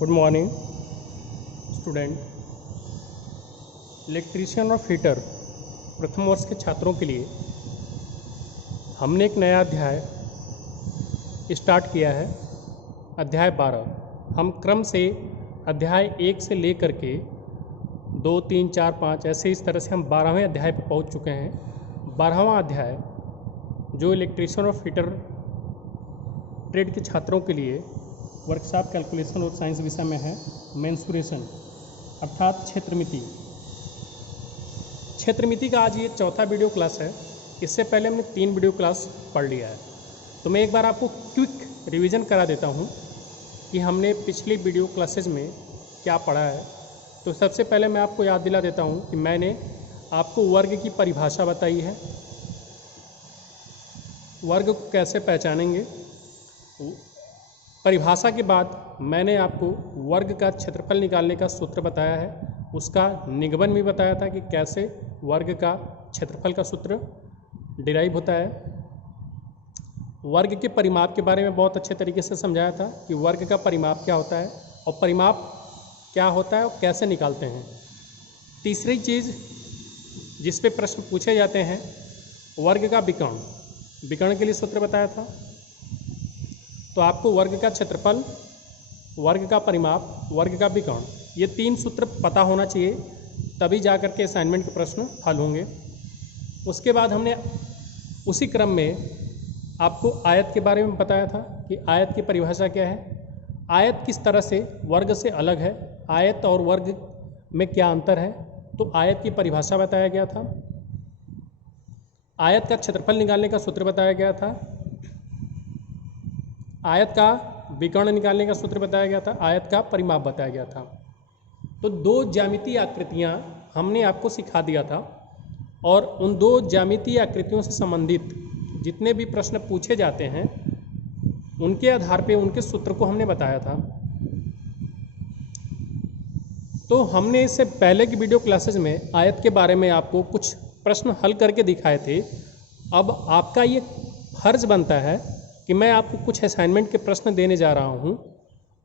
Good morning student. Electrician और fitter प्रथम वर्ष के छात्रों के लिए हमने एक नया अध्याय स्टार्ट किया है, अध्याय 12। हम क्रम से अध्याय 1 से लेकर के 2, 3, 4, 5 ऐसे इस तरह से हम 12वें अध्याय पर पहुंच चुके हैं। 12वां अध्याय जो इलेक्ट्रीशियन और फिटर ट्रेड के छात्रों के लिए वर्कशॉप कैलकुलेशन और साइंस विषय में है, मेंसुरेशन अर्थात क्षेत्रमिति। क्षेत्रमिति का आज ये चौथा वीडियो क्लास है। इससे पहले हमने 3 वीडियो क्लास पढ़ लिया है, तो मैं एक बार आपको क्विक रिवीजन करा देता हूँ कि हमने पिछली वीडियो क्लासेज में क्या पढ़ा है। तो सबसे पहले मैं आपको याद दिला देता हूँ कि मैंने आपको वर्ग की परिभाषा बताई है, वर्ग को कैसे पहचानेंगे। परिभाषा के बाद मैंने आपको वर्ग का क्षेत्रफल निकालने का सूत्र बताया है, उसका निगमन भी बताया था कि कैसे वर्ग का क्षेत्रफल का सूत्र डिराइव होता है। वर्ग के परिमाप के बारे में बहुत अच्छे तरीके से समझाया था कि वर्ग का परिमाप क्या होता है और परिमाप क्या होता है और कैसे निकालते हैं। तीसरी चीज़ जिस पे प्रश्न पूछे जाते हैं, वर्ग का विकर्ण, विकर्ण के लिए सूत्र बताया था। तो आपको वर्ग का क्षेत्रफल, वर्ग का परिमाप, वर्ग का विकर्ण, ये 3 सूत्र पता होना चाहिए, तभी जा कर के असाइनमेंट के प्रश्न हल होंगे। उसके बाद हमने उसी क्रम में आपको आयत के बारे में बताया था कि आयत की परिभाषा क्या है, आयत किस तरह से वर्ग से अलग है, आयत और वर्ग में क्या अंतर है। तो आयत की परिभाषा बताया गया था, आयत का क्षेत्रफल निकालने का सूत्र बताया गया था, आयत का विकर्ण निकालने का सूत्र बताया गया था, आयत का परिमाप बताया गया था। तो 2 ज्यामितीय आकृतियाँ हमने आपको सिखा दिया था और उन 2 ज्यामितीय आकृतियों से संबंधित जितने भी प्रश्न पूछे जाते हैं उनके आधार पे उनके सूत्र को हमने बताया था। तो हमने इससे पहले की वीडियो क्लासेज में आयत के बारे में आपको कुछ प्रश्न हल करके दिखाए थे। अब आपका ये फर्ज बनता है कि मैं आपको कुछ असाइनमेंट के प्रश्न देने जा रहा हूँ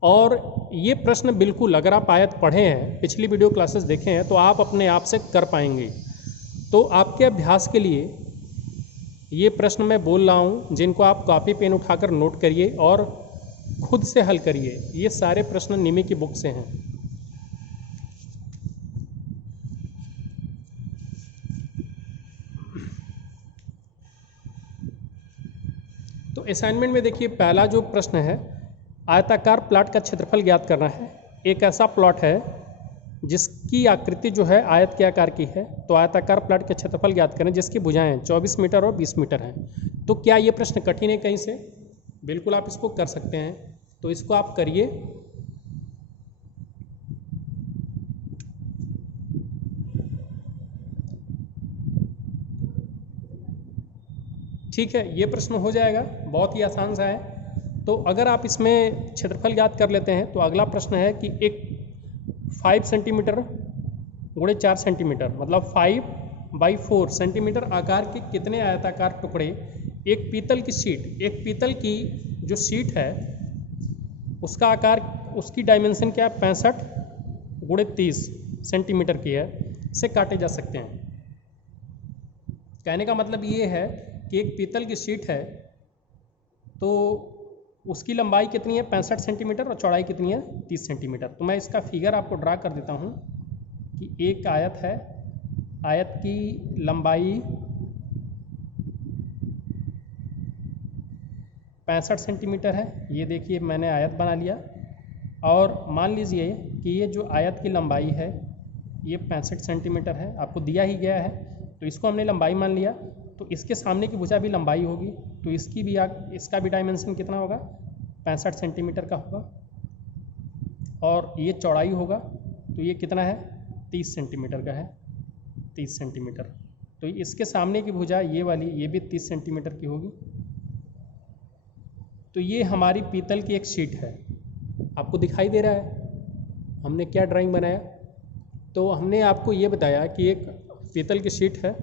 और ये प्रश्न बिल्कुल अगर आप आयत पढ़े हैं, पिछली वीडियो क्लासेस देखे हैं, तो आप अपने आप से कर पाएंगे। तो आपके अभ्यास के लिए ये प्रश्न मैं बोल रहा हूँ, जिनको आप कॉपी पेन उठाकर नोट करिए और खुद से हल करिए। ये सारे प्रश्न निमी की बुक से हैं। तो असाइनमेंट में देखिए, पहला जो प्रश्न है, आयताकार प्लॉट का क्षेत्रफल ज्ञात करना है। एक ऐसा प्लॉट है जिसकी आकृति जो है आयत के आकार की है, तो आयताकार प्लॉट का क्षेत्रफल ज्ञात करें जिसकी भुजाएं 24 मीटर और 20 मीटर हैं। तो क्या ये प्रश्न कठिन है कहीं से? बिल्कुल आप इसको कर सकते हैं, तो इसको आप करिए। ठीक है, ये प्रश्न हो जाएगा, बहुत ही आसान सा है। तो अगर आप इसमें क्षेत्रफल ज्ञात कर लेते हैं तो अगला प्रश्न है कि एक 5 सेंटीमीटर गुणे 4 सेंटीमीटर मतलब 5/4 सेंटीमीटर आकार के कितने आयताकार टुकड़े एक पीतल की शीट, एक पीतल की जो शीट है उसका आकार, उसकी डायमेंशन क्या है, 65 गुणे 30 सेंटीमीटर की है, से काटे जा सकते हैं। कहने का मतलब ये है कि एक पीतल की शीट है तो उसकी लंबाई कितनी है, 65 सेंटीमीटर, और चौड़ाई कितनी है, 30 सेंटीमीटर। तो मैं इसका फिगर आपको ड्रा कर देता हूँ कि एक आयत है, आयत की लंबाई 65 सेंटीमीटर है। ये देखिए मैंने आयत बना लिया और मान लीजिए कि ये जो आयत की लंबाई है ये 65 सेंटीमीटर है, आपको दिया ही गया है, तो इसको हमने लंबाई मान लिया। तो इसके सामने की भुजा भी लंबाई होगी, तो इसकी भी इसका भी डायमेंशन कितना होगा, 65 सेंटीमीटर का होगा, और ये चौड़ाई होगा, तो ये कितना है, 30 सेंटीमीटर का है, 30 सेंटीमीटर। तो इसके सामने की भुजा ये वाली, ये भी 30 सेंटीमीटर की होगी। तो ये हमारी पीतल की एक शीट है, आपको दिखाई दे रहा है हमने क्या ड्राइंग बनाया। तो हमने आपको ये बताया कि एक पीतल की शीट है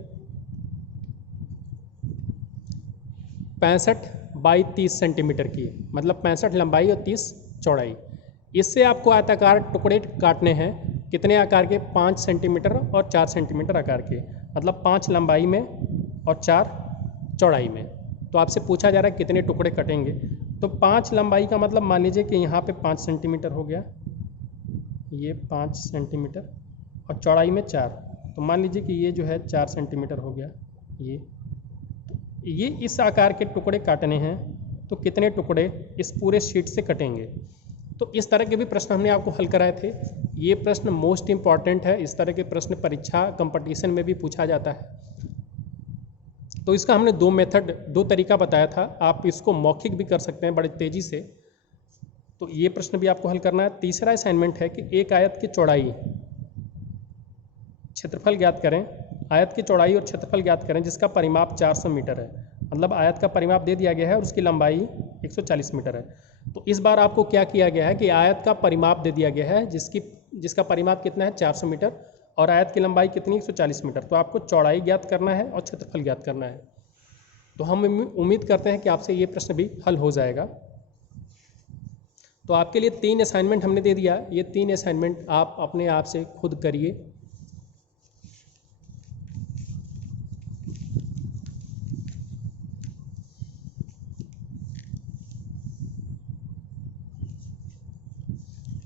65/30 सेंटीमीटर की, मतलब 65 लंबाई और 30 चौड़ाई। इससे आपको आयताकार टुकड़े काटने हैं, कितने आकार के, 5 सेंटीमीटर और 4 सेंटीमीटर आकार के, मतलब 5 लंबाई में और 4 चौड़ाई में। तो आपसे पूछा जा रहा है कितने टुकड़े कटेंगे। तो 5 लंबाई का मतलब मान लीजिए कि यहाँ पे 5 सेंटीमीटर हो गया, ये 5 सेंटीमीटर, और चौड़ाई में 4, तो मान लीजिए कि ये जो है 4 सेंटीमीटर हो गया। ये इस आकार के टुकड़े काटने हैं, तो कितने टुकड़े इस पूरे शीट से कटेंगे। तो इस तरह के भी प्रश्न हमने आपको हल कराए थे। ये प्रश्न मोस्ट इम्पॉर्टेंट है, इस तरह के प्रश्न परीक्षा कंपटीशन में भी पूछा जाता है। तो इसका हमने 2 मेथड, 2 तरीका बताया था। आप इसको मौखिक भी कर सकते हैं बड़े तेज़ी से। तो ये प्रश्न भी आपको हल करना है। तीसरा असाइनमेंट है कि एक आयत की चौड़ाई, क्षेत्रफल ज्ञात करें। आयत की चौड़ाई और क्षेत्रफल ज्ञात करें जिसका परिमाप 400 मीटर है। मतलब आयत का परिमाप दे दिया गया है और उसकी लंबाई 140 मीटर है। तो इस बार आपको क्या किया गया है कि आयत का परिमाप दे दिया गया है जिसका परिमाप कितना है, 400 मीटर, और आयत की लंबाई कितनी, 140 मीटर। तो आपको चौड़ाई ज्ञात करना है और क्षेत्रफल ज्ञात करना है। तो हम उम्मीद करते हैं कि आपसे ये प्रश्न भी हल हो जाएगा। तो आपके लिए 3 असाइनमेंट हमने दे दिया। ये 3 असाइनमेंट आप अपने आप से खुद करिए।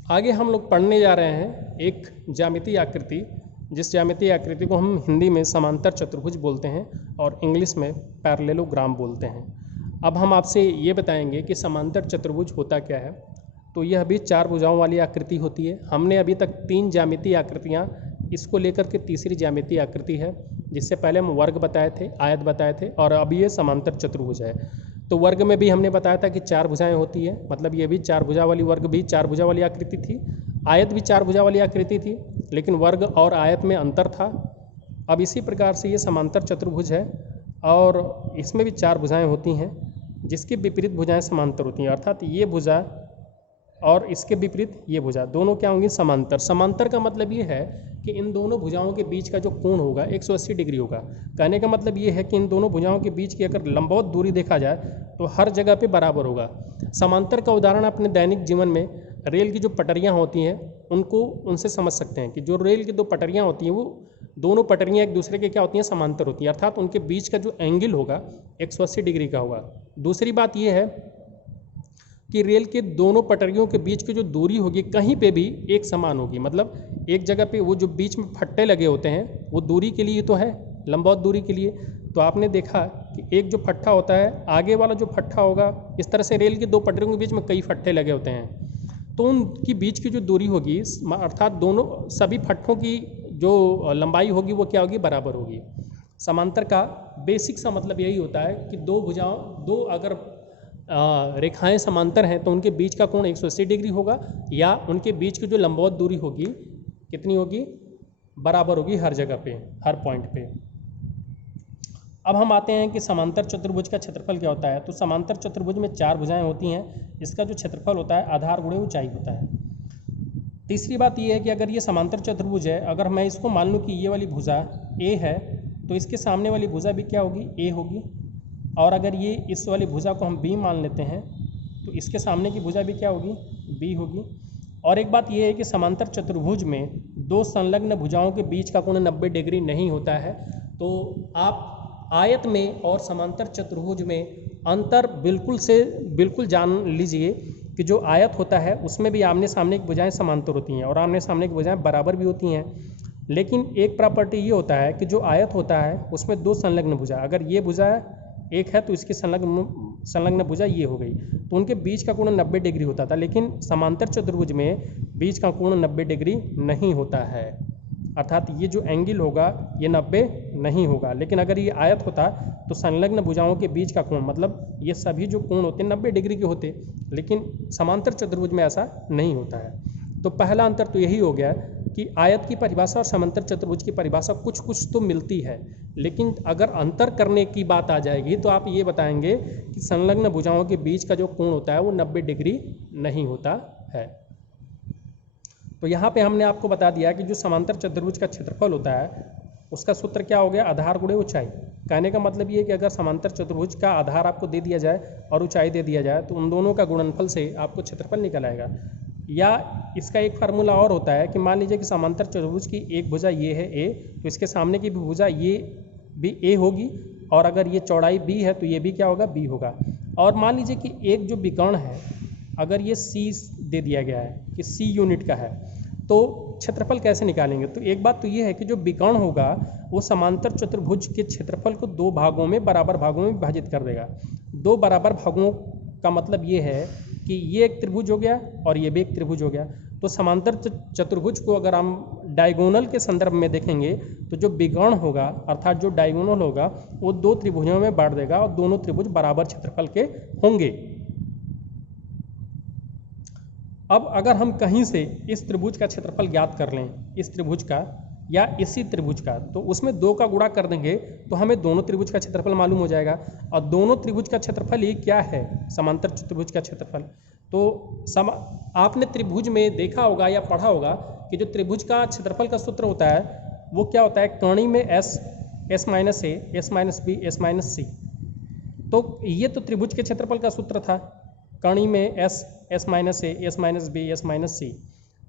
आगे हम लोग पढ़ने जा रहे हैं एक ज्यामितीय आकृति, जिस ज्यामितीय आकृति को हम हिंदी में समांतर चतुर्भुज बोलते हैं और इंग्लिश में पैरेललोग्राम बोलते हैं। अब हम आपसे ये बताएंगे कि समांतर चतुर्भुज होता क्या है। तो यह भी 4 भुजाओं वाली आकृति होती है। हमने अभी तक 3 ज्यामितीय आकृतियाँ, इसको लेकर के तीसरी ज्यामितीय आकृति है। जिससे पहले हम वर्ग बताए थे, आयत बताए थे, और अभी ये समांतर चतुर्भुज है। तो वर्ग में भी हमने बताया था कि 4 भुजाएं होती है, मतलब ये भी 4 भुजा वाली, वर्ग भी 4 भुजा वाली आकृति थी, आयत भी 4 भुजा वाली आकृति थी, लेकिन वर्ग और आयत में अंतर था। अब इसी प्रकार से ये समांतर चतुर्भुज है और इसमें भी 4 भुजाएं होती हैं, जिसकी विपरीत भुजाएं समांतर होती हैं। अर्थात ये भुजा और इसके विपरीत ये भुजा, दोनों क्या होंगी, समांतर। समांतर का मतलब ये है कि इन दोनों भुजाओं के बीच का जो कोण होगा 180 डिग्री होगा। कहने का मतलब ये है कि इन दोनों भुजाओं के बीच की अगर लंबवत दूरी देखा जाए तो हर जगह पे बराबर होगा। समांतर का उदाहरण अपने दैनिक जीवन में रेल की जो पटरियाँ होती हैं उनसे समझ सकते हैं कि जो रेल की 2 पटरियाँ होती हैं वो दोनों पटरियाँ एक दूसरे के क्या होती हैं, समांतर होती हैं। अर्थात उनके बीच का जो एंगल होगा 180 डिग्री का होगा। दूसरी बात ये है कि रेल के दोनों पटरियों के बीच की जो दूरी होगी कहीं पे भी एक समान होगी। मतलब एक जगह पे वो जो बीच में फट्टे लगे होते हैं वो दूरी के लिए तो है, लंबवत दूरी के लिए। तो आपने देखा कि एक जो फट्टा होता है, आगे वाला जो फट्टा होगा, इस तरह से रेल की 2 पटरियों के बीच में कई फट्टे लगे होते हैं, तो उनकी बीच की जो दूरी होगी, अर्थात दोनों सभी फट्टों की जो लंबाई होगी वो क्या होगी, बराबर होगी। समांतर का बेसिक सा मतलब यही होता है कि 2 भुजाओं, 2 अगर रेखाएं समांतर हैं तो उनके बीच का कोण 180 डिग्री होगा, या उनके बीच की जो लंबवत दूरी होगी कितनी होगी, बराबर होगी हर जगह पे, हर पॉइंट पे। अब हम आते हैं कि समांतर चतुर्भुज का क्षेत्रफल क्या होता है। तो समांतर चतुर्भुज में 4 भुजाएं होती हैं, इसका जो क्षेत्रफल होता है आधार गुणे ऊंचाई होता है। तीसरी बात यह है कि अगर ये समांतर चतुर्भुज है, अगर मैं इसको मान लूँ कि ये वाली भुजा ए है, तो इसके सामने वाली भुजा भी क्या होगी, ए होगी। और अगर ये इस वाली भुजा को हम बी मान लेते हैं तो इसके सामने की भुजा भी क्या होगी, बी होगी। और एक बात यह है कि समांतर चतुर्भुज में 2 संलग्न भुजाओं के बीच का कोण 90 डिग्री नहीं होता है। तो आप आयत में और समांतर चतुर्भुज में अंतर बिल्कुल जान लीजिए कि जो आयत होता है उसमें भी आमने सामने की भुजाएं समांतर होती हैं और आमने सामने की भुजाएं बराबर भी होती हैं। लेकिन एक प्रॉपर्टी ये होता है कि जो आयत होता है उसमें 2 संलग्न भुजा, अगर ये भुजा एक है तो इसकी संलग्न भुजा ये हो गई, तो उनके बीच का कोण 90 डिग्री होता था। लेकिन समांतर चतुर्भुज में बीच का कोण 90 डिग्री नहीं होता है, अर्थात ये जो एंगल होगा ये 90 नहीं होगा। लेकिन अगर ये आयत होता तो संलग्न भुजाओं के बीच का कोण, मतलब ये सभी जो कोण होते 90 डिग्री के होते, लेकिन समांतर चतुर्भुज में ऐसा नहीं होता है। तो पहला अंतर तो यही हो गया कि आयत की परिभाषा और समांतर चतुर्भुज की परिभाषा कुछ तो मिलती है, लेकिन अगर अंतर करने की बात आ जाएगी तो आप ये बताएंगे कि संलग्न भुजाओं के बीच का जो कोण होता है वो 90 डिग्री नहीं होता है। तो यहाँ पे हमने आपको बता दिया कि जो समांतर चतुर्भुज का क्षेत्रफल होता है उसका सूत्र क्या हो गया, आधार गुणे ऊंचाई। कहने का मतलब ये है कि अगर समांतर चतुर्भुज का आधार आपको दे दिया जाए और ऊंचाई दे दिया जाए तो उन दोनों का गुणनफल से आपको क्षेत्रफल निकल आएगा। या इसका एक फार्मूला और होता है कि मान लीजिए कि समांतर चतुर्भुज की एक भुजा ये है ए, तो इसके सामने की भी भुजा ये भी ए होगी, और अगर ये चौड़ाई बी है तो ये भी क्या होगा, बी होगा। और मान लीजिए कि एक जो विकर्ण है, अगर ये सी दे दिया गया है कि सी यूनिट का है, तो क्षेत्रफल कैसे निकालेंगे। तो एक बात तो ये है कि जो विकर्ण होगा वो समांतर चतुर्भुज के क्षेत्रफल को दो भागों में, बराबर भागों में विभाजित कर देगा। दो बराबर भागों का मतलब ये है कि ये एक त्रिभुज हो गया और ये भी एक त्रिभुज हो गया। तो समांतर चतुर्भुज को अगर हम डायगोनल के संदर्भ में देखेंगे तो जो विकर्ण होगा अर्थात जो डायगोनल होगा वो दो त्रिभुजों में बांट देगा और दोनों त्रिभुज बराबर क्षेत्रफल के होंगे। अब अगर हम कहीं से इस त्रिभुज का क्षेत्रफल ज्ञात कर लें, इस त्रिभुज का या इसी त्रिभुज का, तो उसमें दो का गुणा कर देंगे तो हमें दोनों त्रिभुज का क्षेत्रफल मालूम हो जाएगा। और दोनों त्रिभुज का क्षेत्रफल ही क्या है, समांतर चतुर्भुज का क्षेत्रफल। तो आपने त्रिभुज में देखा होगा या पढ़ा होगा कि जो त्रिभुज का क्षेत्रफल का सूत्र होता है वो क्या होता है, कर्ण में S, S minus A, S minus B, S minus C. तो ये तो त्रिभुज के क्षेत्रफल का सूत्र था, कर्ण में S, S minus A, S minus B, S minus C.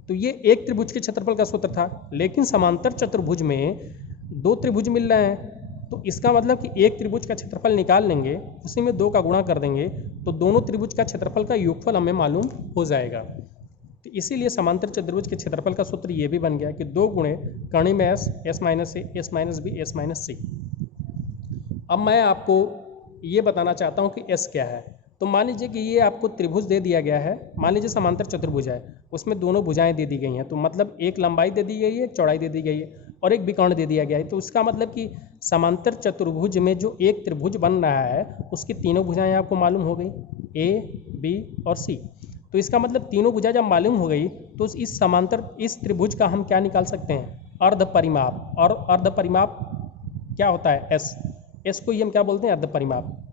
तो ये एक त्रिभुज के क्षेत्रफल का सूत्र था। लेकिन समांतर चतुर्भुज में दो त्रिभुज मिल रहे हैं, तो इसका मतलब कि एक त्रिभुज का क्षेत्रफल निकाल लेंगे, उसी में दो का गुणा कर देंगे तो दोनों त्रिभुज का क्षेत्रफल का योगफल हमें मालूम हो जाएगा। तो इसीलिए समांतर चतुर्भुज के क्षेत्रफल का सूत्र ये भी बन गया कि दो गुणे कर्ण में S, S minus A, S minus B, S minus C. अब मैं आपको ये बताना चाहता हूँ कि एस क्या है। तो मान लीजिए कि ये आपको त्रिभुज दे दिया गया है, मान लीजिए समांतर चतुर्भुज है, उसमें दोनों भुजाएं दे दी गई हैं, तो मतलब एक लंबाई दे दी गई है, एक चौड़ाई दे दी गई है और एक विकर्ण दे दिया गया है। तो उसका मतलब कि समांतर चतुर्भुज में जो एक त्रिभुज बन रहा है उसकी तीनों भुजाएं आपको मालूम हो गई, ए, बी और सी। तो इसका मतलब तीनों भुजा जब मालूम हो गई तो इस समांतर इस त्रिभुज का हम क्या निकाल सकते हैं, अर्ध परिमाप। और अर्ध परिमाप क्या होता है, एस। एस को ही हम क्या बोलते हैं, अर्ध परिमाप।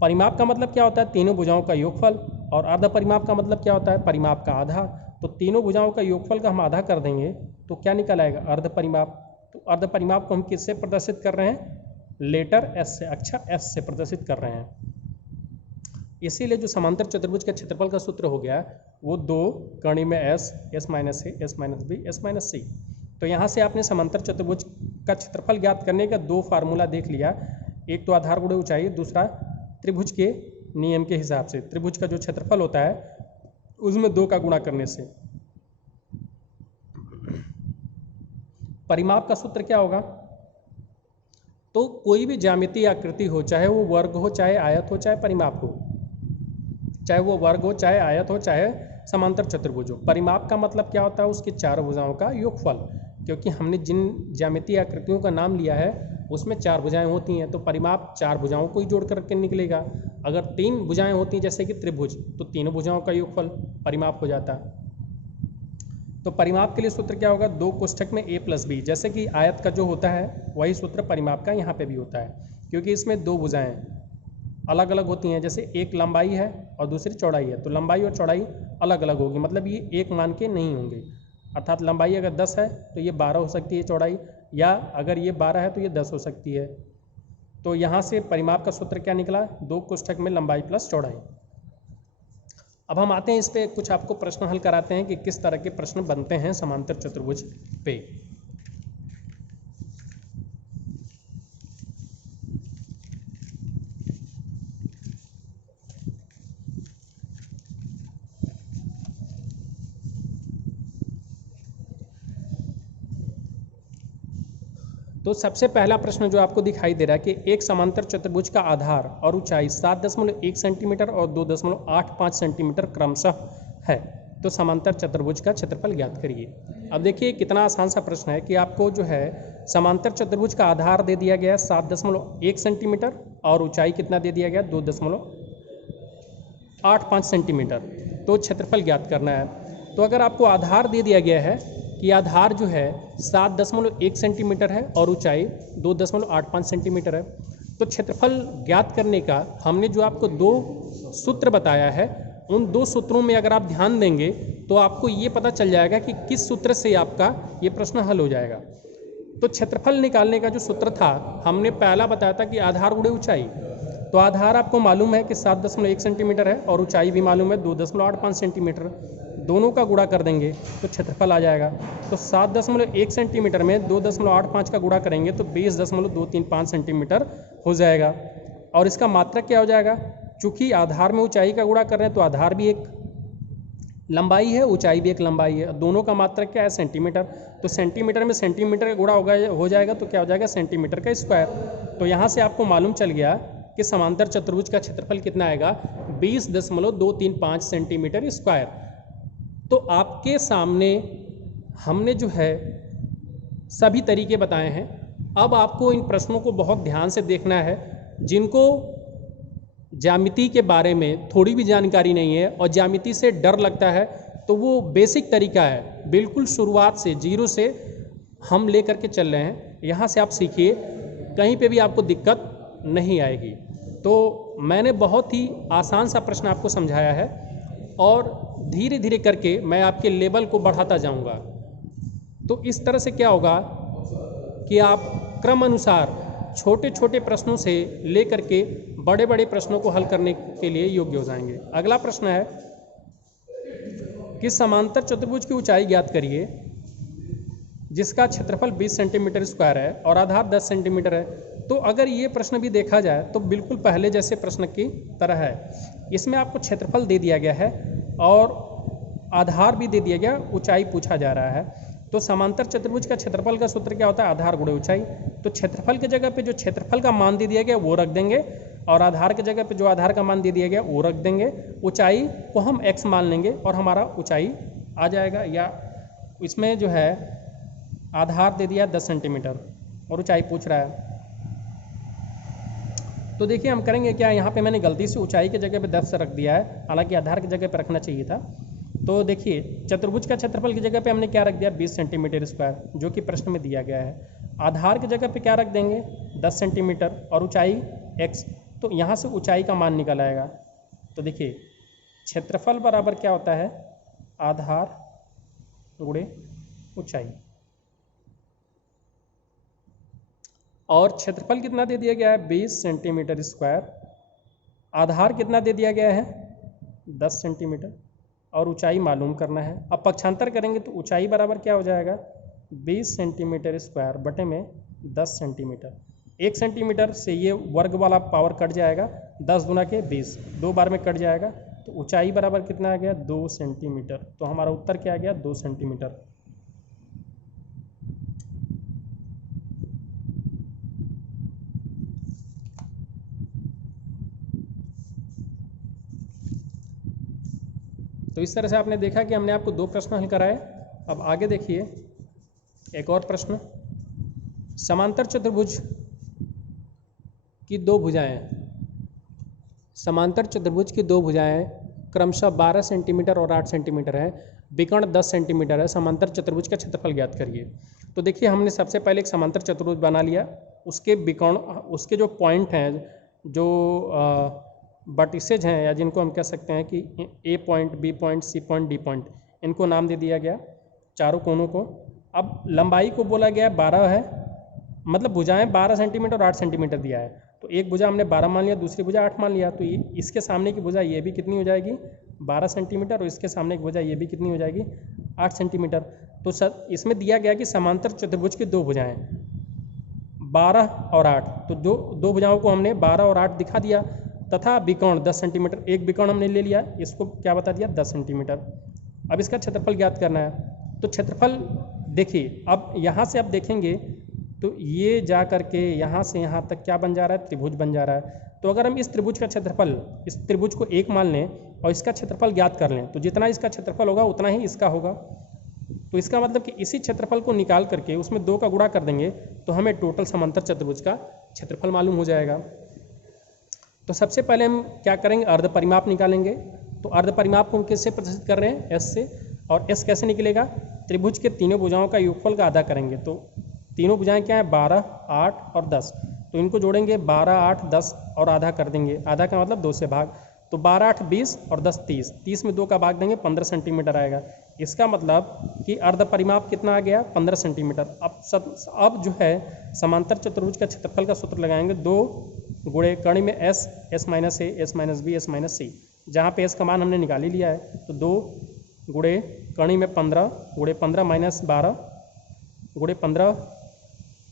परिमाप का मतलब क्या होता है, तीनों भुजाओं का योगफल। और अर्ध परिमाप का मतलब क्या होता है, परिमाप का आधा। तो तीनों भुजाओं का योगफल का हम आधा कर देंगे तो क्या निकल आएगा, अर्ध परिमाप। तो अर्ध परिमाप को हम किससे प्रदर्शित कर रहे हैं, लेटर एस से, अक्षर एस से प्रदर्शित कर रहे हैं। इसीलिए जो समांतर चतुर्भुज के क्षेत्रफल का सूत्र हो गया वो दो कर्ण में S, S minus A, S minus B, S minus C. तो यहाँ से आपने समांतर चतुर्भुज का क्षेत्रफल ज्ञात करने का दो फार्मूला देख लिया, एक तो आधार गुणे ऊंचाई, दूसरा त्रिभुज के नियम के हिसाब से त्रिभुज का जो क्षेत्रफल होता है उसमें दो का गुणा करने से। परिमाप का सूत्र क्या होगा, तो कोई भी ज्यामितीय आकृति हो, चाहे वो वर्ग हो, चाहे आयत हो, चाहे परिमाप हो, चाहे वो वर्ग हो, चाहे आयत हो, चाहे समांतर चतुर्भुज हो, परिमाप का मतलब क्या होता है, उसकी चार भुजाओं का योगफल। क्योंकि हमने जिन ज्यामितीय आकृतियों का नाम लिया है उसमें चार भुजाएं होती हैं, तो परिमाप चार भुजाओं को ही जोड़ करके निकलेगा। अगर तीन भुजाएं होती हैं जैसे कि त्रिभुज, तो तीनों भुजाओं का योगफल परिमाप हो जाता है। तो परिमाप के लिए सूत्र क्या होगा, दो कोष्ठक में a प्लस बी। जैसे कि आयत का जो होता है वही सूत्र परिमाप का यहाँ पे भी होता है, क्योंकि इसमें दो भुजाएं अलग अलग होती हैं। जैसे एक लंबाई है और दूसरी चौड़ाई है, तो लंबाई और चौड़ाई अलग अलग होगी, मतलब ये एक मान के नहीं होंगे। अर्थात लंबाई अगर 10 है तो ये 12 हो सकती है चौड़ाई, या अगर ये 12 है तो ये 10 हो सकती है। तो यहाँ से परिमाप का सूत्र क्या निकला, दो कोष्ठक में लंबाई प्लस चौड़ाई। अब हम आते हैं इस पे, कुछ आपको प्रश्न हल कराते हैं कि किस तरह के प्रश्न बनते हैं समांतर चतुर्भुज पे। तो सबसे पहला प्रश्न जो आपको दिखाई दे रहा है कि एक समांतर चतुर्भुज का आधार और ऊंचाई 7.1 सेंटीमीटर और 2.85 सेंटीमीटर क्रमशः है, तो समांतर चतुर्भुज का क्षेत्रफल ज्ञात करिए। अब देखिए कितना आसान सा प्रश्न है कि आपको जो है समांतर चतुर्भुज का आधार दे दिया गया है 7.1 सेंटीमीटर और ऊंचाई कितना दे दिया गया 2.85 सेंटीमीटर, तो क्षेत्रफल ज्ञात करना है। तो अगर आपको आधार दे दिया गया है कि आधार जो है 7.1 सेंटीमीटर है और ऊंचाई 2.85 सेंटीमीटर है, तो क्षेत्रफल ज्ञात करने का हमने जो आपको दो सूत्र बताया है, उन दो सूत्रों में अगर आप ध्यान देंगे तो आपको ये पता चल जाएगा कि किस सूत्र से आपका ये प्रश्न हल हो जाएगा। तो क्षेत्रफल निकालने का जो सूत्र था, हमने पहला बताया था कि आधार गुणे ऊंचाई। तो आधार आपको मालूम है कि 7.1 सेंटीमीटर है और ऊंचाई भी मालूम है 2.85 सेंटीमीटर। दोनों का गुणा कर देंगे तो क्षेत्रफल आ जाएगा। तो 7.1 सेंटीमीटर में 2.85 का गुणा करेंगे तो 20.235 सेंटीमीटर हो जाएगा। और इसका मात्रक क्या हो जाएगा? चूँकि आधार में ऊंचाई का गुणा कर रहे हैं तो आधार भी एक लंबाई है, ऊंचाई भी एक लंबाई है, दोनों का मात्रक क्या है? सेंटीमीटर। तो सेंटीमीटर में सेंटीमीटर का गुणा हो जाएगा तो क्या हो जाएगा? सेंटीमीटर का स्क्वायर। तो यहाँ से आपको मालूम चल गया कि समांतर चतुर्भुज का क्षेत्रफल कितना आएगा? 20.235 सेंटीमीटर स्क्वायर। तो आपके सामने हमने जो है सभी तरीके बताए हैं। अब आपको इन प्रश्नों को बहुत ध्यान से देखना है। जिनको ज्यामिति के बारे में थोड़ी भी जानकारी नहीं है और ज्यामिति से डर लगता है तो वो बेसिक तरीका है, बिल्कुल शुरुआत से जीरो से हम लेकर के चल रहे हैं। यहाँ से आप सीखिए, कहीं पे भी आपको दिक्कत नहीं आएगी। तो मैंने बहुत ही आसान सा प्रश्न आपको समझाया है और धीरे धीरे करके मैं आपके लेवल को बढ़ाता जाऊंगा। तो इस तरह से क्या होगा कि आप क्रम अनुसार छोटे छोटे प्रश्नों से लेकर के बड़े बड़े प्रश्नों को हल करने के लिए योग्य हो जाएंगे। अगला प्रश्न है कि समांतर चतुर्भुज की ऊंचाई ज्ञात करिए जिसका क्षेत्रफल 20 सेंटीमीटर स्क्वायर है और आधार 10 सेंटीमीटर है। तो अगर ये प्रश्न भी देखा जाए तो बिल्कुल पहले जैसे प्रश्न की तरह है। इसमें आपको क्षेत्रफल दे दिया गया है और आधार भी दे दिया गया, ऊंचाई पूछा जा रहा है। तो समांतर चतुर्भुज का क्षेत्रफल का सूत्र क्या होता है? आधार गुणे ऊंचाई। तो क्षेत्रफल की जगह पे जो क्षेत्रफल का मान दे दिया गया वो रख देंगे और आधार की जगह पे जो आधार का मान दे दिया गया वो रख देंगे। ऊंचाई को हम x मान लेंगे और हमारा ऊंचाई आ जाएगा। या इसमें जो है आधार दे दिया 10 सेंटीमीटर और ऊंचाई पूछ रहा है। तो देखिए हम करेंगे क्या, यहाँ पे मैंने गलती से ऊंचाई की जगह पे 10 रख दिया है, हालांकि आधार की जगह पे रखना चाहिए था। तो देखिए चतुर्भुज का क्षेत्रफल की जगह पे हमने क्या रख दिया? 20 सेंटीमीटर स्क्वायर, जो कि प्रश्न में दिया गया है। आधार की जगह पे क्या रख देंगे? 10 सेंटीमीटर और ऊंचाई x। तो यहाँ से ऊंचाई का मान निकल आएगा। तो देखिए क्षेत्रफल बराबर क्या होता है? आधार गुणे ऊंचाई। और क्षेत्रफल कितना दे दिया गया है? 20 सेंटीमीटर स्क्वायर। आधार कितना दे दिया गया है? 10 सेंटीमीटर और ऊंचाई मालूम करना है। अब पक्षांतर करेंगे तो ऊंचाई बराबर क्या हो जाएगा? 20 सेंटीमीटर स्क्वायर बटे में 10 सेंटीमीटर। 1 सेंटीमीटर से ये वर्ग वाला पावर कट जाएगा, 10 गुना के 20, 2 बार में कट जाएगा। तो ऊंचाई बराबर कितना आ गया? 2 सेंटीमीटर। तो हमारा उत्तर क्या आ गया? 2 सेंटीमीटर। तो इस तरह से आपने देखा कि हमने आपको 2 प्रश्न हल कराए। अब आगे देखिए एक और प्रश्न। समांतर चतुर्भुज की 2 भुजाएं, समांतर चतुर्भुज की 2 भुजाएं क्रमशः 12 सेंटीमीटर और 8 सेंटीमीटर है। विकर्ण 10 सेंटीमीटर है। समांतर चतुर्भुज का क्षेत्रफल ज्ञात करिए। तो देखिए हमने सबसे पहले एक समांतर चतुर्भुज बना लिया, उसके विकर्ण, उसके जो पॉइंट हैं, जो वर्टिसेज हैं, या जिनको हम कह सकते हैं कि A point, B point, C point, D point, इनको नाम दे दिया गया चारों कोनों को। अब लंबाई को बोला गया 12 है, मतलब भुजाएं 12 सेंटीमीटर और 8 सेंटीमीटर दिया है। तो एक भुजा हमने 12 मान लिया, दूसरी भुजा 8 मान लिया। तो इसके सामने की भुजा ये भी कितनी हो जाएगी? 12 सेंटीमीटर। और इसके सामने की भुजा ये भी कितनी हो जाएगी? 8 सेंटीमीटर। तो सर इसमें दिया गया कि समांतर चतुर्भुज की 2 भुजाएं 12 और 8। तो जो 2 भुजाओं को हमने 12 और 8 दिखा दिया, तथा विकर्ण 10 सेंटीमीटर, एक विकर्ण हमने ले लिया, इसको क्या बता दिया? 10 सेंटीमीटर। अब इसका क्षेत्रफल ज्ञात करना है। तो क्षेत्रफल देखिए, अब यहाँ से आप देखेंगे तो ये जा करके यहाँ से यहाँ तक क्या बन जा रहा है? त्रिभुज बन जा रहा है। तो अगर हम इस त्रिभुज का क्षेत्रफल, इस त्रिभुज को 1 मान लें और इसका क्षेत्रफल ज्ञात कर लें, तो जितना इसका क्षेत्रफल होगा उतना ही इसका होगा। तो इसका मतलब कि इसी क्षेत्रफल को निकाल करके उसमें 2 का गुणा कर देंगे तो हमें टोटल समांतर चतुर्भुज का क्षेत्रफल मालूम हो जाएगा। तो सबसे पहले हम क्या करेंगे? अर्ध परिमाप निकालेंगे। तो अर्ध परिमाप को हम किससे प्रदर्शित कर रहे हैं? एस से। और एस कैसे निकलेगा? त्रिभुज के तीनों भुजाओं का योगफल का आधा करेंगे। तो तीनों भुजाएं क्या है? 12, 8 और 10। तो इनको जोड़ेंगे, 12, 8, 10 और आधा कर देंगे। आधा का मतलब 2 से भाग। तो 12, 8, 20 और 10, 30। 30 में 2 का भाग देंगे, 15 सेंटीमीटर आएगा। इसका मतलब कि अर्ध परिमाप कितना आ गया? 15 सेंटीमीटर। अब जो है समांतर चतुर्भुज का क्षेत्रफल का सूत्र लगाएंगे। 2 गुणे कर्ण में S, S minus A, S minus B, S minus C. जहाँ पे एस का मान हमने निकाल ही लिया है, तो 2 गुणे कणी में 15 गुणे 15 माइनस 12 गुणे 15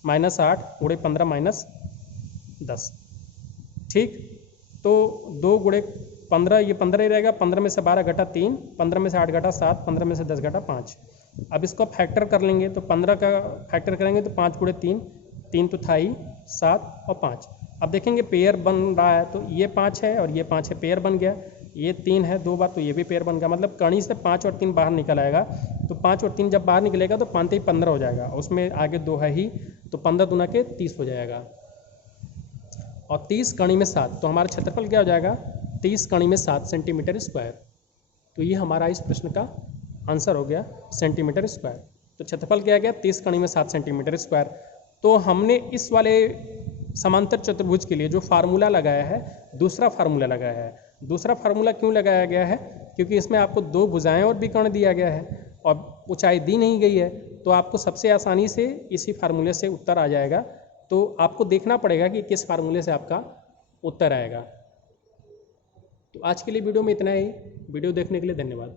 माइनस 8 गुणे 15 माइनस 10। ठीक, तो 2 गुणे 15, ये 15 ही रहेगा। 15 में से 12 घटा 3, 15 में से 8 घटा 7, 15 में से 10 घटा 5। अब इसको फैक्टर कर लेंगे तो 15 का फैक्टर करेंगे तो 5 गुणे 3, 3 तो था ही 7 और 5। अब देखेंगे पेयर बन रहा है तो ये 5 है और ये 5 है, पेयर बन गया। ये 3 है 2 बार तो ये भी पेयर बन गया। मतलब कणी से 5 और 3 बाहर निकल आएगा। तो 5 और 3 जब बाहर निकलेगा तो 5 ही 15 हो जाएगा, उसमें आगे 2 है ही, तो 15 दूना के 30 हो जाएगा। और 30 कणी में 7, तो हमारा क्षेत्रफल क्या हो जाएगा? 30 कणी में 7 सेंटीमीटर स्क्वायर। तो ये हमारा इस प्रश्न का आंसर हो गया, सेंटीमीटर स्क्वायर। तो क्षेत्रफल क्या गया? 30 कणी में 7 सेंटीमीटर स्क्वायर। तो हमने इस वाले समांतर चतुर्भुज के लिए जो फार्मूला लगाया है, दूसरा फार्मूला लगाया है। दूसरा फार्मूला क्यों लगाया गया है? क्योंकि इसमें आपको 2 भुजाएं और विकर्ण दिया गया है और ऊंचाई दी नहीं गई है, तो आपको सबसे आसानी से इसी फार्मूले से उत्तर आ जाएगा। तो आपको देखना पड़ेगा कि किस फार्मूले से आपका उत्तर आएगा। तो आज के लिए वीडियो में इतना ही। वीडियो देखने के लिए धन्यवाद।